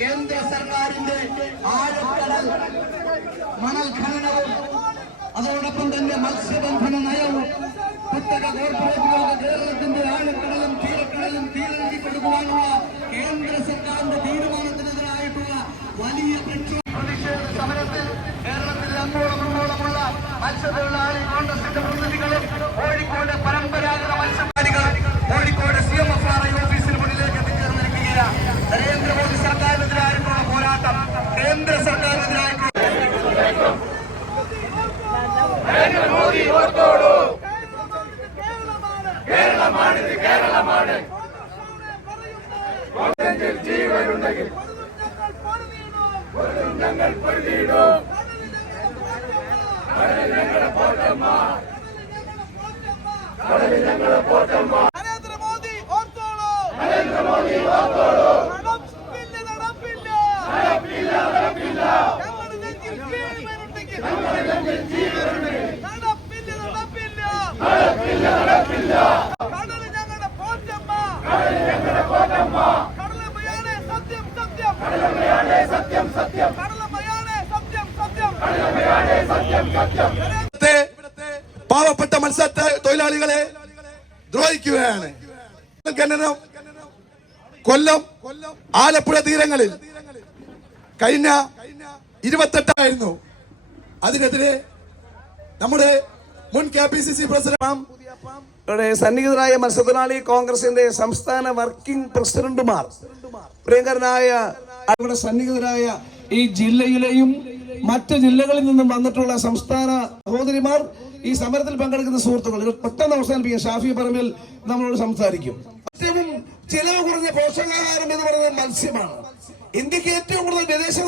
കേന്ദ്ര സർക്കാരിന്റെ ആഴക്കടൽ മണൽ ഖനനവും അതോടൊപ്പം തന്നെ മത്സ്യബന്ധന നയവും കുത്തക കോർപ്പറേറ്റുകൾക്ക് കേരളത്തിന്റെ ആഴക്കടലും തീരക്കടലും തീരണ്ടി കൊടുക്കുവാനുള്ള കേന്ദ്ര സർക്കാരിന്റെ തീരുമാനത്തിനെതിരായിട്ടുള്ള വലിയ പ്രതിഷേധ സമരത്തിൽ കേരളത്തിൽ അങ്ങോളം അങ്ങോളമുള്ള മത്സ്യത്തൊഴിലാളി കോൺഗ്രസിന്റെ നരേന്ദ്രമോദി ഓർത്തോളൂ നരേന്ദ്രമോദി ഓർത്തോളൂ നടപ്പില്ല നടപ്പില്ല. ഞങ്ങളുടെ ജീവനുണ്ടെങ്കിൽ ഞങ്ങളുടെ ജീവനുണ്ടെങ്കിൽ ഇവിടുത്തെ പാവപ്പെട്ട മത്സ്യ തൊഴിലാളികളെ ദ്രോഹിക്കുകയാണ്. ഖനനം കൊല്ലം ആലപ്പുഴ തീരങ്ങളിൽ കഴിഞ്ഞ ഇരുപത്തെട്ടായിരുന്നു. അതിനെതിരെ നമ്മുടെ മുൻ K P C C president സന്നിഹിതരായ മത്സ്യത്തൊഴിലാളി കോൺഗ്രസിന്റെ സംസ്ഥാന വർക്കിംഗ് പ്രസിഡന്റുമാർ പ്രിയങ്കരനായ അവരുടെ സന്നിഹിതരായ ഈ ജില്ലയിലെയും മറ്റ് ജില്ലകളിൽ നിന്നും വന്നിട്ടുള്ള സംസ്ഥാന സഹോദരിമാർ ഈ സമരത്തിൽ പങ്കെടുക്കുന്ന സുഹൃത്തുക്കൾ. പെട്ടെന്ന് അവസാനിപ്പിക്കും. ഷാഫി പറമ്പിൽ നമ്മളോട് സംസാരിക്കും. ഏറ്റവും ചിലവ് കുറഞ്ഞ പോഷകാഹാരം എന്ന് പറയുന്നത് മത്സ്യമാണ്. ഇന്ത്യയ്ക്ക് ഏറ്റവും കൂടുതൽ വിദേശ